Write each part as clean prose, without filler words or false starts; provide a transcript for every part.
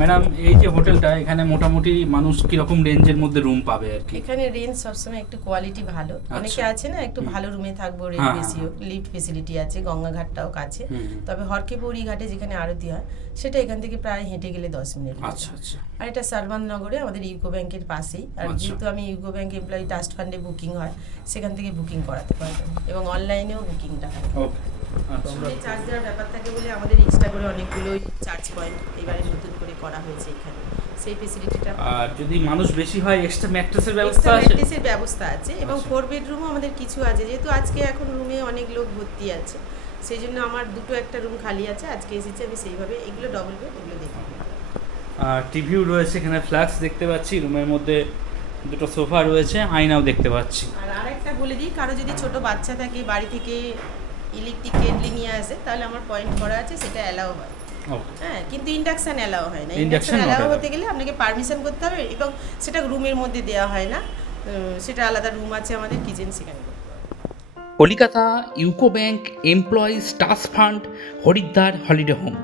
Madam এই যে হোটেলটা এখানে মোটামুটি মানুষ কিরকম রেঞ্জের মধ্যে রুম পাবে আর কি? এখানে রেঞ্জ সবসময় একটু কোয়ালিটি ভালো, অনেকে আছে না একটু ভালো রুমে থাকবো, রেট হ্যাঁ, বেশি হোক, লিফট ফেসিলিটি আছে, গঙ্গাঘাটটাও কাছে। হুম। তবে হরকেপৌরি ঘাটে যেখানে আরতি হয় সেটা এখান থেকে প্রায় হেঁটে গেলে 10 মিনিট। আচ্ছা আচ্ছা। আর এটা সারবান নগরে আমাদের ইউকো ব্যাংকের পাশেই। আর আচ্ছা। যেহেতু আমি ইউকো ব্যাংক এমপ্লয়ি, ট্রাস্ট ফান্ডে বুকিং হয়, সেখান থেকে বুকিং করাতে পারবেন এবং অনলাইনেও বুকিংটা হয়। ওকে আচ্ছা। রুমে চার্জ দেওয়ার ব্যাপার থাকে বলে আমাদের এক্সট্রা করে অনেকগুলো চার্জ পয়েন্ট এবারে নতুন করে করা হয়েছে এখানে, সেই ফেসিলিটিটা। আর যদি মানুষ বেশি হয় এক্সট্রা ম্যাট্রেসের ব্যবস্থা এক্সট্রা আছে? ম্যাট্রেসের ব্যবস্থা আছে এবং আচ্ছা। 4 বেডরুমও আমাদের কিছু আছে, যেহেতু আজকে এখন রুমে অনেক লোক ভর্তি আছে, সেই জন্য আমার দুটো একটা রুম খালি আছে, আজকে এসেছি আমি সেইভাবে। এগুলো ডবল বেড, এগুলো দেখুন। আর টিভিও রয়েছে এখানে, ফ্ল্যাক্স দেখতে পাচ্ছি, রুমের মধ্যে দুটো সোফা রয়েছে, আয়নাও দেখতে পাচ্ছি। আর আরেকটা বলে দিই, কারো যদি ছোট বাচ্চা থাকে, বাড়ি থেকে ইলেকট্রিক কেটলি নিয়ে আসে, তাহলে আমার পয়েন্ট করা আছে, সেটা অ্যালাউ হয়। ওকে। হ্যাঁ, কিন্তু ইন্ডাকশন অ্যালাউ হয় না। Induction induction not allow allowed। হতে গেলে আপনাকে পারমিশন করতে হবে এবং সেটা রুমের মধ্যে দেওয়া হয় না, সেটা আলাদা রুম আছে আমাদের, কিচেন, সেখানে করতে হবে। Calcutta UCO bank employees trust fund Haridwar holiday home.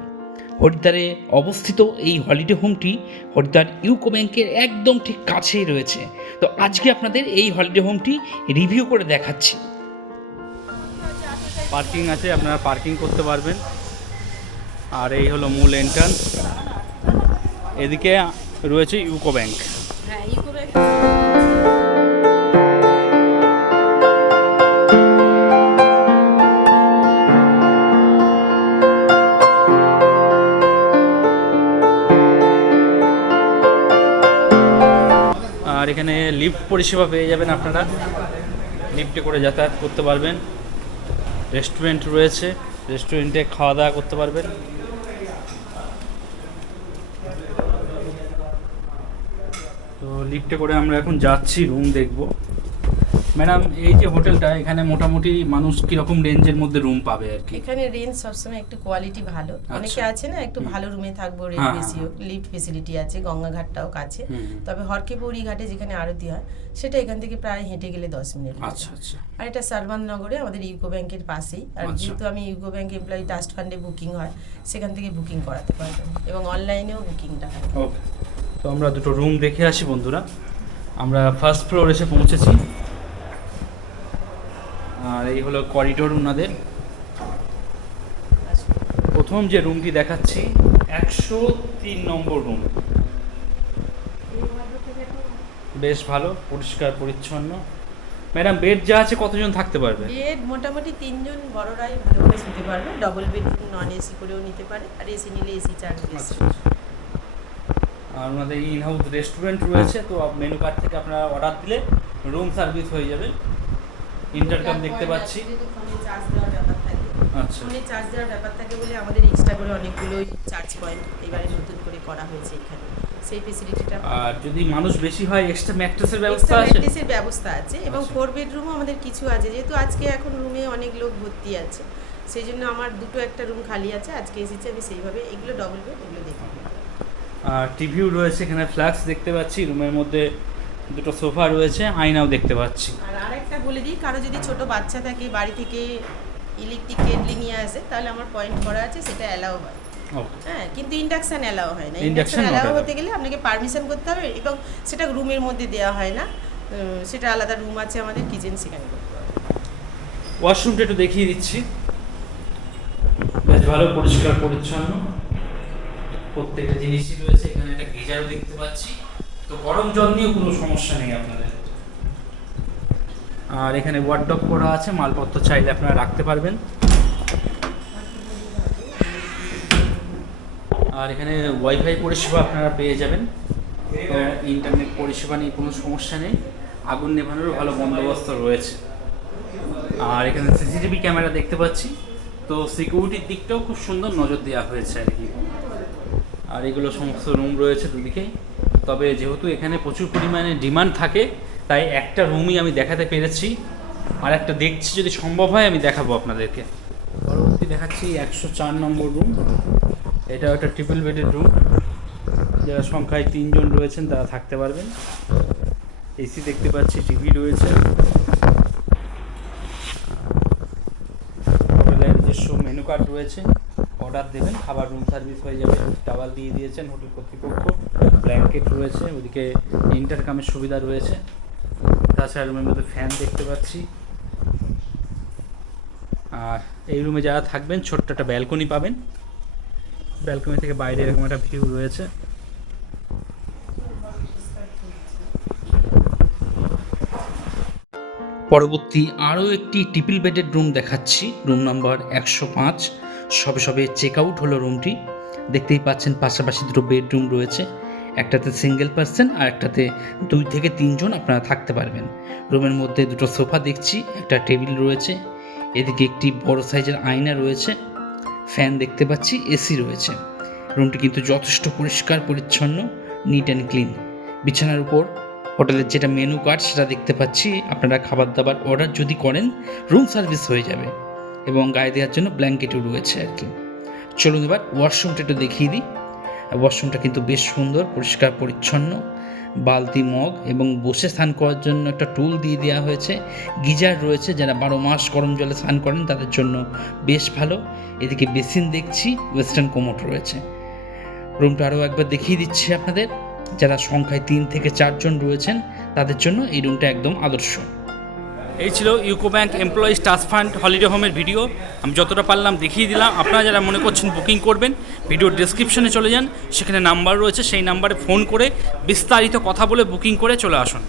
হরিদ্বারে অবস্থিত এই হলিডে হোমটি হরিদ্বার ইউকো ব্যাংকের একদম ঠিক কাছেই রয়েছে। তো আজকে আপনাদের এই হলিডে হোমটি রিভিউ করে দেখাচ্ছি। পার্কিং আছে, আপনারা পার্কিং করতে পারবেন। আর এই হলো মূল এন্ট্রান্স, এদিকে রয়েছে ইউকো ব্যাংক। হ্যাঁ, ইউকো ব্যাংক। আর এখানে লিফট পরিষেবা পেয়ে যাবেন আপনারা, লিফটে করে যাতায়াত করতে পারবেন। রেস্টুরেন্ট রয়েছে, রেস্টুরেন্টে খাওয়া দাওয়া করতে পারবেন। তো লিফটে করে আমরা এখন যাচ্ছি, রুম দেখব। ম্যাডাম এই যে হোটেলটা এখানে মোটামুটি মানুষ কিরকম রেঞ্জের মধ্যে রুম পাবে আর কি? এখানে রেঞ্জ সবসময় একটু কোয়ালিটি ভালো, অনেকে আছে না একটু ভালো রুমে থাকবো, রেট হ্যাঁ, বেশি হোক, লিফট ফেসিলিটি আছে, গঙ্গাঘাটটাও কাছে। হুম। তবে হরকেপৌরি ঘাটে যেখানে আরতি হয় সেটা এখান থেকে প্রায় হেঁটে গেলে 10 মিনিট। আচ্ছা আচ্ছা। আর এটা সারবান নগরে আমাদের ইউকো ব্যাংকের পাশেই। আর আচ্ছা। যেহেতু আমি ইউকো ব্যাংক এমপ্লয়ি, ট্রাস্ট ফান্ডে বুকিং হয়, সেখান থেকে বুকিং করাতে পারবেন এবং অনলাইনেও বুকিংটা হয়। ওকে। তো আমরা দুটো রুম দেখে আসি বন্ধুরা। আমরা ফার্স্ট ফ্লোর এসে পৌঁছেছি। আর এই হলো করিডোর ওনাদের। প্রথম যে রুমটি দেখাচ্ছি 103 নম্বর রুম। বেশ ভালো, পরিষ্কার পরিচ্ছন্ন। ম্যাডাম বেড যা আছে কতজন থাকতে পারবে? বেড মোটামুটি 3 জন বড়রাই ভালো করে শুতে পারবে, ডবল বেডরুম নন এসি করেও নিতে পারে, আর এসি নিলে এসি চার্জ বেশি। আর ওনাদের ইন হাউস রেস্টুরেন্ট রয়েছে, তো মেনু কার্ড থেকে আপনারা অর্ডার দিলে রুম সার্ভিস হয়ে যাবে। ইন্টারকম দেখতে পাচ্ছি। ফোনে চার্জ দেওয়ার ব্যাপার থাকে, আচ্ছা। ফোনে চার্জ দেওয়ার ব্যাপার থাকে বলে আমাদের এক্সট্রা করে অনেকগুলো চার্জ পয়েন্ট এবারে নতুন করে করা হয়েছে এখানে, সেই ফেসিলিটিটা। আর যদি মানুষ বেশি হয় এক্সট্রা ম্যাট্রেসের ব্যবস্থা এক্সট্রা আছে? ম্যাট্রেসের ব্যবস্থা আছে এবং আচ্ছা। 4 বেডরুমও আমাদের কিছু আছে, যেহেতু আজকে এখন রুমে অনেক লোক ভর্তি আছে, সেই জন্য আমার দুটো একটা রুম খালি আছে, আজকে এসেছি আমি সেইভাবে। এগুলো ডবল বেড, এগুলো দেখুন। আর টিভিও রয়েছে এখানে, ফ্ল্যাক্স দেখতে পাচ্ছি, রুমের মধ্যে দুটো সোফা রয়েছে, আয়নাও দেখতে পাচ্ছি। আর আরেকটা বলে দিই, কারো যদি ছোট বাচ্চা থাকে, বাড়ি থেকে ইলেকট্রিক কেটলি নিয়ে আসে, তাহলে আমার পয়েন্ট করা আছে, সেটা অ্যালাউ হয়। ওকে। হ্যাঁ, কিন্তু ইন্ডাকশন অ্যালাউ হয় না। Induction induction not allow allowed। হতে গেলে আপনাকে পারমিশন করতে হবে এবং সেটা রুমের মধ্যে দেওয়া হয় না, সেটা আলাদা রুম আছে আমাদের, কিচেন, সেখানে করতে হবে। ওয়াশরুমটা একটু দেখিয়ে দিচ্ছি। বেশ ভালো, পরিষ্কার পরিচ্ছন্ন, প্রত্যেকটা জিনিসই রয়েছে। এখানে একটা গিজারও দেখতে পাচ্ছি, তো গরম জল নিয়েও কোনো সমস্যা নেই আপনাদের। আর এখানে ওয়ার্ডরোব করা আছে, মালপত্র চাইলে আপনারা রাখতে পারবেন। আর এখানে ওয়াইফাই পরিষেবা আপনারা পেয়ে যাবেন। ইন্টারনেট পরিষেবা নিয়ে কোনো সমস্যা নেই, আগুন নেভানোরও ভালো বন্দোবস্ত রয়েছে। আর এখানে সিসিটিভি ক্যামেরা দেখতে পাচ্ছি, তো সিকিউরিটির দিকটাও খুব সুন্দর নজর দেওয়া হয়েছে আর কি। আর এগুলো সমস্ত রুম রয়েছে দুদিকেই। তবে যেহেতু এখানে প্রচুর পরিমাণে ডিমান্ড থাকে, তাই একটা রুমই আমি দেখাতে পেরেছি, আর একটা দেখছি যদি সম্ভব হয় আমি দেখাবো আপনাদেরকে। পরবর্তী দেখাচ্ছি 104 নম্বর রুম। এটা একটা ট্রিপল বেডের রুম, যারা সংখ্যায় 3 জন রয়েছেন তারা থাকতে পারবেন। এসি দেখতে পাচ্ছি, টিভি রয়েছে, হোটেলের নিজস্ব মেনু কার্ড রয়েছে, অর্ডার দেবেন, খাবার রুম সার্ভিস হয়ে যাবে। টাওয়াল দিয়ে দিয়েছেন হোটেল কর্তৃপক্ষ, ব্ল্যাঙ্কেট রয়েছে, ওদিকে ইন্টারকামের সুবিধা রয়েছে। তাছাড়া রুমের মধ্যে ফ্যান দেখতে পাচ্ছি। আর এই রুমে যারা থাকবেন ছোট্ট একটা ব্যালকনি পাবেন, ব্যালকনি থেকে বাইরে এরকম একটা ভিউ রয়েছে। পরবর্তী আরও একটি ট্রিপল বেডেড রুম দেখাচ্ছি, রুম নাম্বার 105। সবে সবে চেক আউট হলো রুমটি। দেখতেই পাচ্ছেন পাশাপাশি দুটো বেডরুম রয়েছে, একটাতে সিঙ্গেল পার্সন আর একটাতে 2 থেকে 3 জন আপনারা থাকতে পারবেন। রুমের মধ্যে দুটো সোফা দেখছি, একটা টেবিল রয়েছে, এদিকে একটি বড় সাইজের আয়না রয়েছে, ফ্যান দেখতে পাচ্ছি, এসি রয়েছে। রুমটি কিন্তু যথেষ্ট পরিষ্কার পরিচ্ছন্ন, নিট অ্যান্ড ক্লিন। বিছানার উপর হোটেলের যেটা মেনু কার্ড সেটা দেখতে পাচ্ছি। আপনারা খাবার দাবার অর্ডার যদি করেন রুম সার্ভিস হয়ে যাবে, এবং গায়ে দেওয়ার জন্য ব্ল্যাঙ্কেটও রয়েছে আর কি। চলুন এবার ওয়াশরুমটা একটু দেখিয়ে দিই। ওয়াশরুমটা কিন্তু বেশ সুন্দর, পরিষ্কার পরিচ্ছন্ন, বালতি, মগ এবং বসে স্নান করার জন্য একটা টুল দিয়ে দেওয়া হয়েছে। গিজার রয়েছে, যারা 12 মাস গরম জলে স্নান করেন তাদের জন্য বেশ ভালো। এদিকে বেসিন দেখছি, ওয়েস্টার্ন কোমোড রয়েছে। রুমটা আরও একবার দেখিয়ে দিচ্ছি আপনাদের, যারা সংখ্যায় 3 থেকে 4 জন রয়েছেন তাদের জন্য এই রুমটা একদম আদর্শ। এই ছিল UCO bank employees trust fund holiday হোমের ভিডিও। আমি যতটা পারলাম দেখিয়ে দিলাম। আপনারা যারা মনে করছেন বুকিং করবেন, ভিডিওর ডেসক্রিপশনে চলে যান, সেখানে নাম্বার রয়েছে, সেই নাম্বারে ফোন করে বিস্তারিত কথা বলে বুকিং করে চলে আসুন।